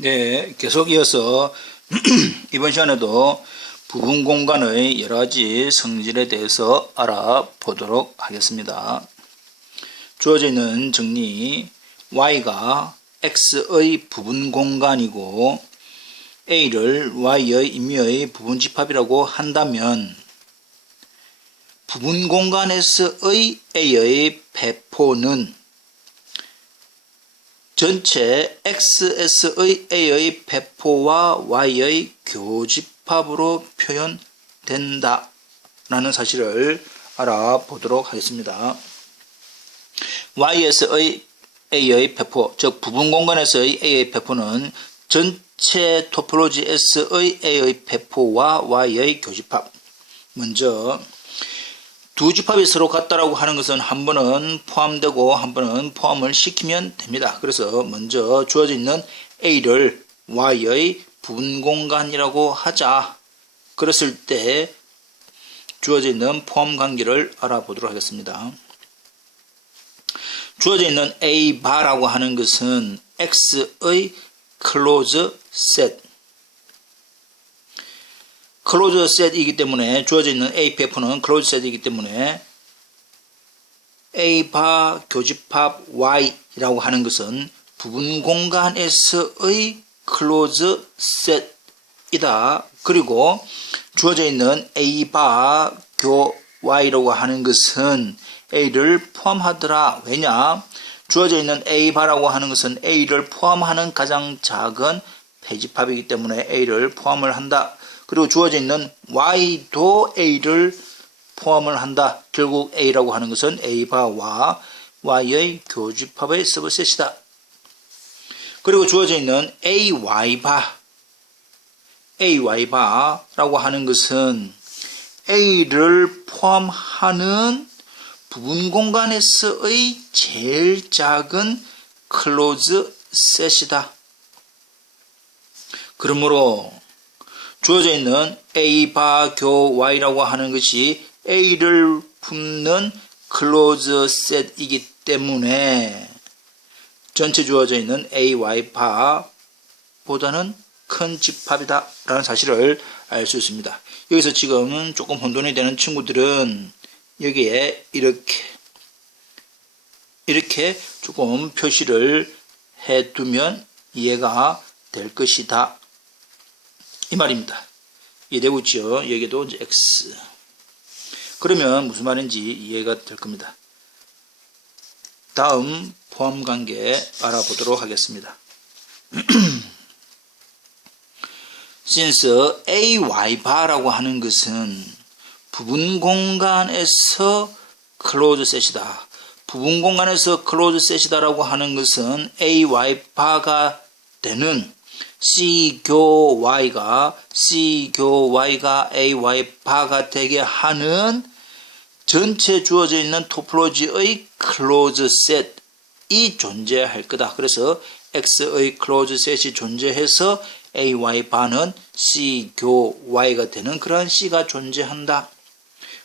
네, 계속 이어서 이번 시간에도 부분 공간의 여러 가지 성질에 대해서 알아보도록 하겠습니다. 주어져 있는 정리, y가 x의 부분 공간이고 a를 y의 임의의 부분 집합이라고 한다면 부분 공간에서의 a의 배포는 전체 xs의 a의 배포와 y의 교집합으로 표현된다 라는 사실을 알아보도록 하겠습니다. y에서의 a의 배포, 즉 부분 공간에서의 a의 배포는 전체 토폴로지 s의 a의 배포와 y의 교집합. 먼저 두 집합이 서로 같다라고 하는 것은 한 번은 포함되고 한 번은 포함을 시키면 됩니다. 그래서 먼저 주어져 있는 A를 Y의 부분 공간이라고 하자. 그랬을 때 주어져 있는 포함 관계를 알아보도록 하겠습니다. 주어져 있는 A 바라고 하는 것은 X의 클로즈 셋. 클로즈 셋이기 때문에 주어져 있는 A 배포는 클로즈 셋이기 때문에 A 바 교집합 Y라고 하는 것은 부분 공간에서의 클로즈 셋이다. 그리고 주어져 있는 A 바 교 Y라고 하는 것은 A를 포함하더라. 왜냐? 주어져 있는 A 바라고 하는 것은 A를 포함하는 가장 작은 배집합이기 때문에 A를 포함을 한다. 그리고 주어져 있는 y도 a를 포함을 한다. 결국 a라고 하는 것은 a바와 y의 교집합의 서브셋이다. 그리고 주어져 있는 ay바라고 하는 것은 a를 포함하는 부분 공간에서의 제일 작은 클로즈 셋이다. 그러므로 주어져 있는 A 바 교 Y라고 하는 것이 A를 품는 클로즈 셋이기 때문에 전체 주어져 있는 AY 바보다는 큰 집합이다 라는 사실을 알 수 있습니다. 여기서 지금 조금 혼돈이 되는 친구들은 여기에 이렇게 조금 표시를 해두면 이해가 될 것이다. 이 말입니다. 이해되고 있죠? 여기도 이제 X. 그러면 무슨 말인지 이해가 될 겁니다. 다음 포함 관계 알아보도록 하겠습니다. since AY 바라고 하는 것은 부분 공간에서 클로즈 셋이다. 부분 공간에서 클로즈 셋이다라고 하는 것은 AY 바가 되는 C 교 Y가 AY 바가 되게 하는 전체 주어져 있는 토폴로지의 클로즈 셋이 존재할 거다. 그래서 X의 클로즈 셋이 존재해서 AY 바는 C 교 Y가 되는 그러한 C가 존재한다.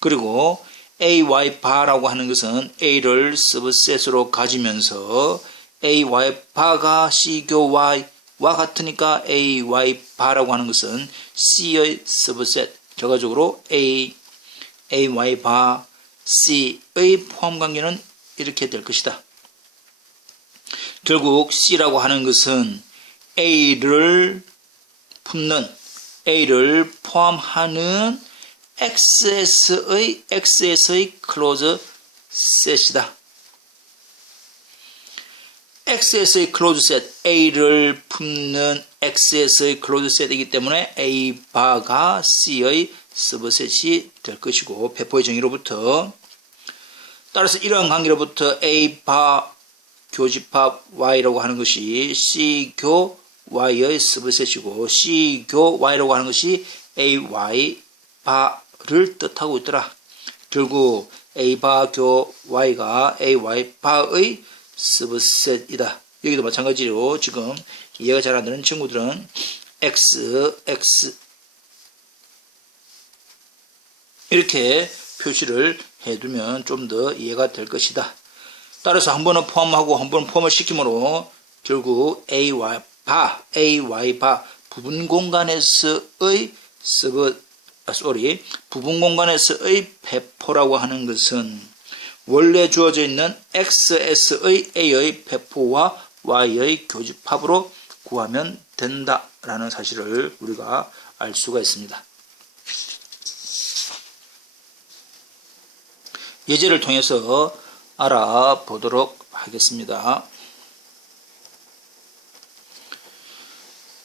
그리고 AY 바라고 하는 것은 A를 서브셋으로 가지면서 AY 바가 C 교 Y 와 같으니까 AY 바라고 하는 것은 C의 서브셋, 결과적으로 AY 바 C의 포함 관계는 이렇게 될 것이다. 결국 C라고 하는 것은 A를 품는, A를 포함하는 XS의 클로즈 셋이다. XS의 클로즈 셋, A를 품는 XS의 클로즈 셋이기 때문에 A 바가 C의 서브셋이 될 것이고, 배포의 정의로부터 따라서 이러한 관계로부터 A 바 교집합 Y라고 하는 것이 C 교 Y의 서브셋이고 C 교 Y라고 하는 것이 AY 바를 뜻하고 있더라. 결국 A 바 교 Y가 AY 바의 서브셋이다. 여기도 마찬가지로 지금 이해가 잘 안 되는 친구들은 X 이렇게 표시를 해두면 좀 더 이해가 될 것이다. 따라서 한 번은 포함하고 한 번은 포함을 시키므로 결국 AY AY 바 부분 공간에서의 부분 공간에서의 배포라고 하는 것은 원래 주어져 있는 XS의 A의 배포와 Y의 교집합으로 구하면 된다라는 사실을 우리가 알 수가 있습니다. 예제를 통해서 알아보도록 하겠습니다.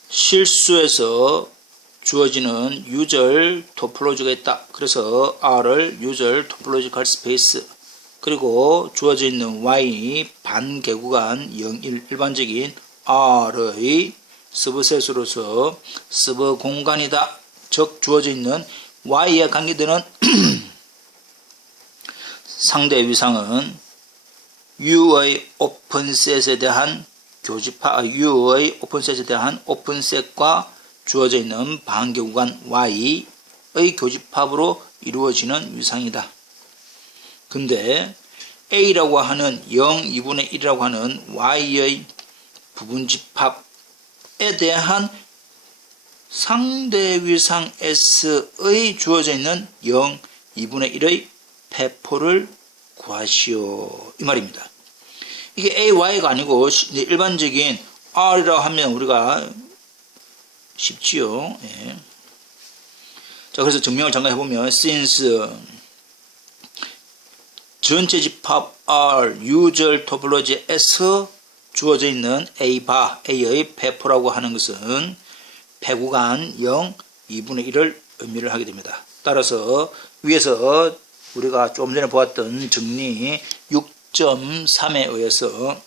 실수에서 주어지는 유절 토폴로지가 있다. 그래서 R을 유절 토폴로지컬 스페이스, 그리고 주어져 있는 Y 반개구간 0, 1 일반적인 R의 서브셋으로서 서브 공간이다. 즉 주어져 있는 Y에 관계되는 상대 위상은 U의 오픈셋에 대한 U의 오픈셋에 대한 오픈셋과 주어져 있는 반개구간 Y의 교집합으로 이루어지는 위상이다. 근데 A라고 하는 0, 2분의 1이라고 하는 Y의 부분집합에 대한 상대 위상 S의 주어져 있는 0, 2분의 1의 배포를 구하시오. 이 말입니다. 이게 AY가 아니고 일반적인 R이라고 하면 우리가 쉽지요. 예. 자, 그래서 증명을 잠깐 해보면 since 전체 집합 R 유절 토폴로지 S 주어져 있는 A의 배포라고 하는 것은 배구간 0, 2분의 1을 의미를 하게 됩니다. 따라서 위에서 우리가 조금 전에 보았던 정리 6.3에 의해서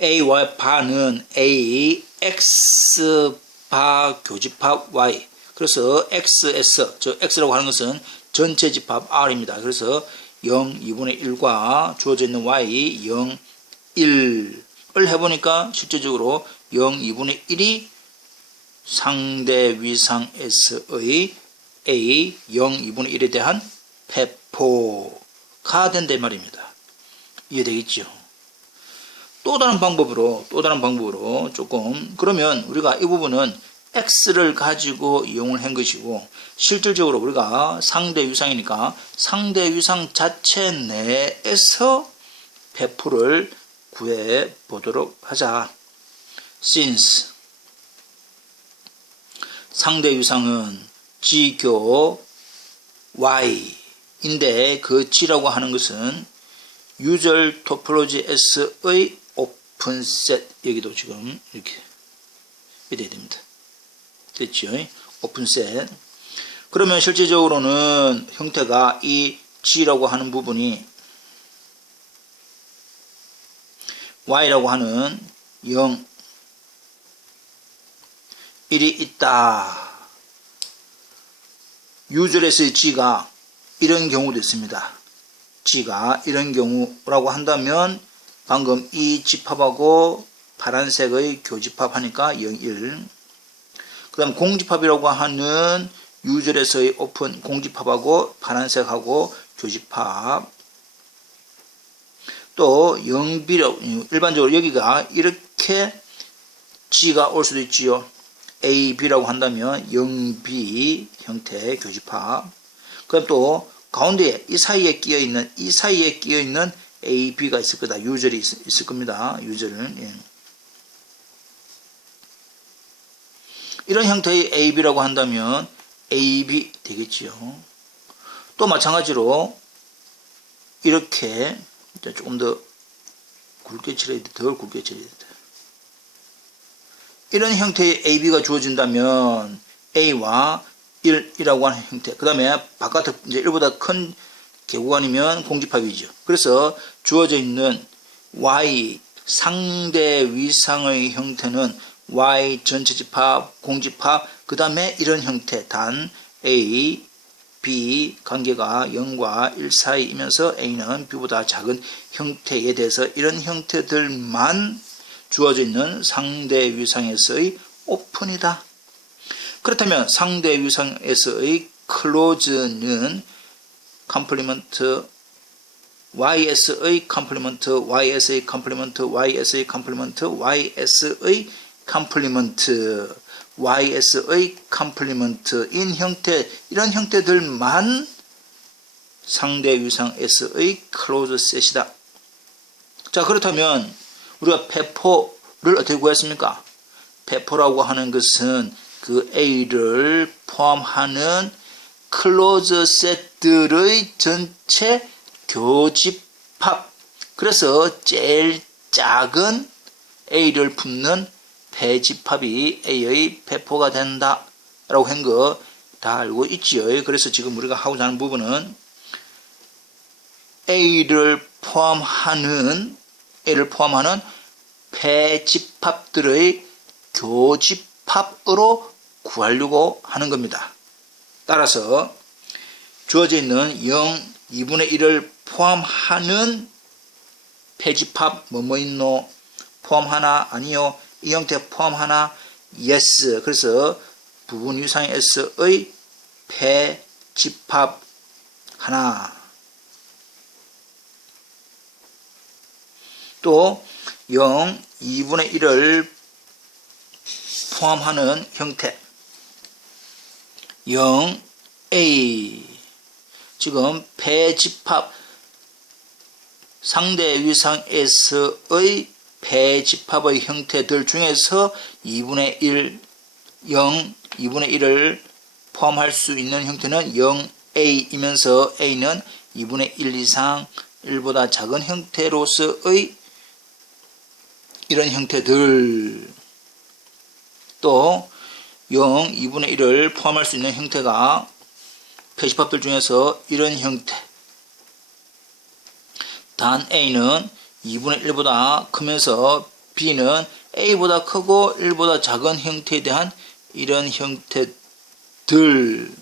A와 바는 A, X 바 교집합 Y. 그래서 XS, 즉 X라고 하는 것은 전체 집합 R입니다. 그래서 0, 2분의 1과 주어져 있는 Y 0, 1을 해보니까 실제적으로 0, 2분의 1이 상대 위상 S의 A 0, 2분의 1에 대한 배포가 된다 말입니다. 이해되겠죠? 또 다른 방법으로 조금, 그러면 우리가 이 부분은 X를 가지고 이용을 한 것이고, 실질적으로 우리가 상대 위상이니까 상대 위상 자체 내에서 배포를 구해 보도록 하자. since 상대 위상은 G교 Y인데 그 G라고 하는 것은 유절 토폴로지 S의 오픈셋, 여기도 지금 이렇게 돼야 됩니다. 됐죠? 오픈셋. 그러면 실질적으로는 형태가 이 G라고 하는 부분이 Y라고 하는 0, 1이 있다. 유절에서의 G가 이런 경우도 있습니다. G가 이런 경우라고 한다면 방금 이 집합하고 파란색의 교집합하니까 0, 1. 그 다음 공집합이라고 하는 유절에서의 오픈 공집합하고 파란색하고 교집합. 또 0B라고 일반적으로 여기가 이렇게 G가 올 수도 있지요. A, B라고 한다면 0B 형태의 교집합. 그럼 또 가운데 이 사이에 끼어 있는 A, B가 있을 거다. 유절이 있을 겁니다. 유절은. 예. 이런 형태의 A, B라고 한다면 AB 되겠지요. 또 마찬가지로 이렇게 조금 더 굵게 칠해야 돼. 덜 굵게 칠해야 돼. 이런 형태의 AB가 주어진다면 A와 1이라고 하는 형태. 그 다음에 바깥에 이제 1보다 큰 개구간이면 공집합이죠. 그래서 주어져 있는 Y 상대 위상의 형태는 Y 전체 집합, 공집합, 그 다음에 이런 형태 단 A, B 관계가 0과 1 사이이면서 A는 B보다 작은 형태에 대해서 이런 형태들만 주어져 있는 상대 위상에서의 오픈이다. 그렇다면 상대 위상에서의 클로즈는 컴플리먼트 YS의 컴플리먼트, YS의 컴플리먼트, YS의 컴플리먼트, YS의 컴플리먼트, YS의 컴플리먼트인 형태, 이런 형태들만 상대 위상 S의 클로즈 셋이다. 자, 그렇다면 우리가 배포를 어떻게 구했습니까? 배포라고 하는 것은 그 A를 포함하는 클로즈 셋들의 전체 교집합. 그래서 제일 작은 A를 품는 배집합이 A의 배포가 된다 라고 한 거 다 알고 있지요. 그래서 지금 우리가 하고자 하는 부분은 A를 포함하는 배집합들의 교집합으로 구하려고 하는 겁니다. 따라서 주어져 있는 0, 2분의 1을 포함하는 배집합 뭐뭐 있노? 포함하나? 아니요. 이 형태 포함하나? yes. 그래서 부분 위상 S의 배집합 하나. 또 0, 2분의 1을 포함하는 형태 0A. 지금 배집합 상대 위상 S의 배집합의 형태들 중에서 2분의 1, 0, 2분의 1을 포함할 수 있는 형태는 0A이면서 A는 2분의 1 이상 1보다 작은 형태로서의 이런 형태들. 또 0, 2분의 1을 포함할 수 있는 형태가 배집합들 중에서 이런 형태. 단 A는 2분의 1보다 크면서 B는 A보다 크고 1보다 작은 형태에 대한 이런 형태들.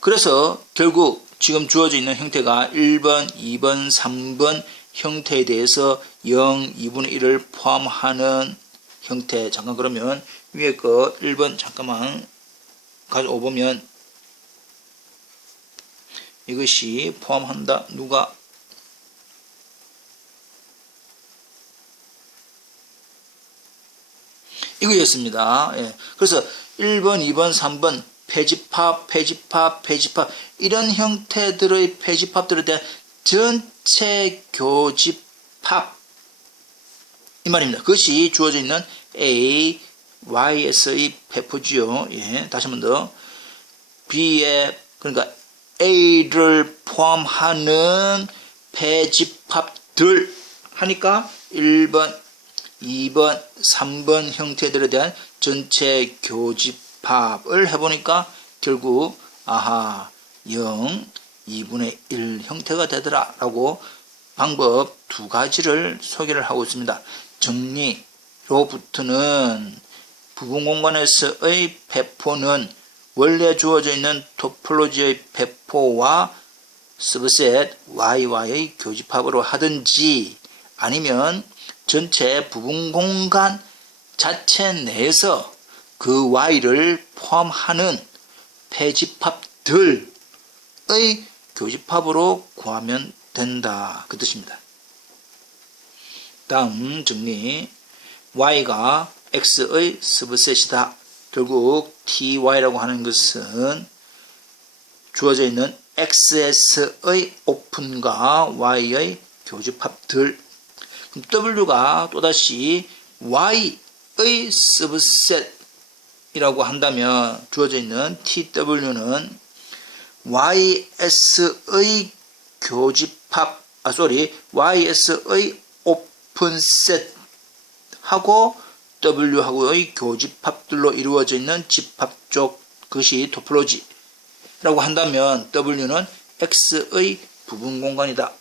그래서 결국 지금 주어져 있는 형태가 1번, 2번, 3번 형태에 대해서 0, 2분의 1을 포함하는 형태. 잠깐 그러면 위에 거 1번 잠깐만 가져오보면 이것이 포함한다. 누가? 이거였습니다. 예. 그래서 1번, 2번, 3번 배집합 이런 형태들의 배집합들에 대한 전체 교집합 이 말입니다. 그것이 주어져 있는 A, YS의 배포지요. 예. 다시 한 번 더. B의 그러니까 A를 포함하는 배집합들 하니까 1번, 2번, 3번 형태들에 대한 전체 교집합을 해보니까 결국 0, 2분의 1 형태가 되더라 라고 방법 두 가지를 소개를 하고 있습니다. 정리로부터는 부분 공간에서의 배포는 원래 주어져 있는 토폴로지의 배포와 서브셋 Y와의 교집합으로 하든지 아니면 전체 부분 공간 자체 내에서 그 Y를 포함하는 배집합들의 교집합으로 구하면 된다. 그 뜻입니다. 다음 정리. Y가 X의 서브셋이다. 결국 TY라고 하는 것은 주어져 있는 XS의 오픈과 Y의 교집합들. 그럼 W가 또다시 Y의 서브셋이라고 한다면 주어져 있는 TW는 YS의 교집합, YS의 오픈셋하고 W하고의 교집합들로 이루어져 있는 집합적, 그것이 토폴로지라고 한다면 W는 X의 부분 공간이다.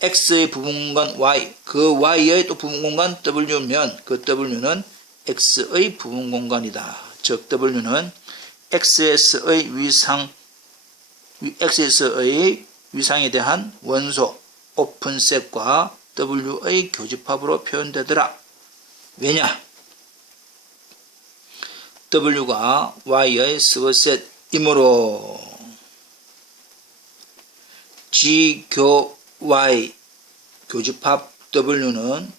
X의 부분 공간 Y, 그 Y의 또 부분 공간 W면 그 W는 X의 부분 공간이다. 즉 W는 XS의 위상에 대한 원소 오픈셋과 W의 교집합으로 표현되더라. 왜냐? W가 Y의 서브셋이므로 G 교 Y 교집합 W는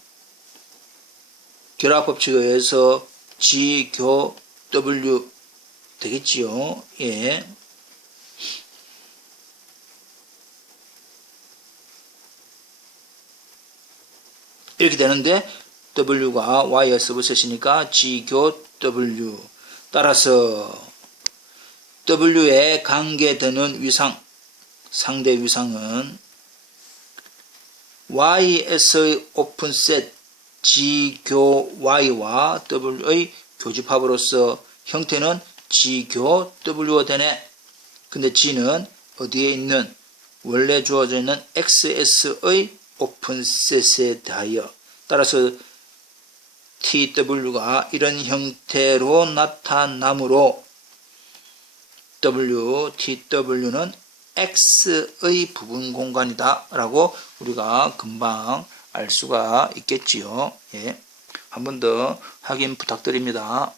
결합법칙에 의해서 G교 W 되겠지요. 예. 이렇게 되는데 W가 Y에 서브셋이니까 G교 W. 따라서 W에 관계되는 위상, 상대 위상은 Y에서의 오픈셋 G교 Y와 W의 교집합으로서 형태는 G교 W가 되네. 근데 G는 어디에 있는 원래 주어져 있는 XS의 오픈셋에 대하여 따라서 TW가 이런 형태로 나타나므로 TW는 X의 부분 공간이다 라고 우리가 금방 알 수가 있겠지요. 예. 한 번 더 확인 부탁드립니다.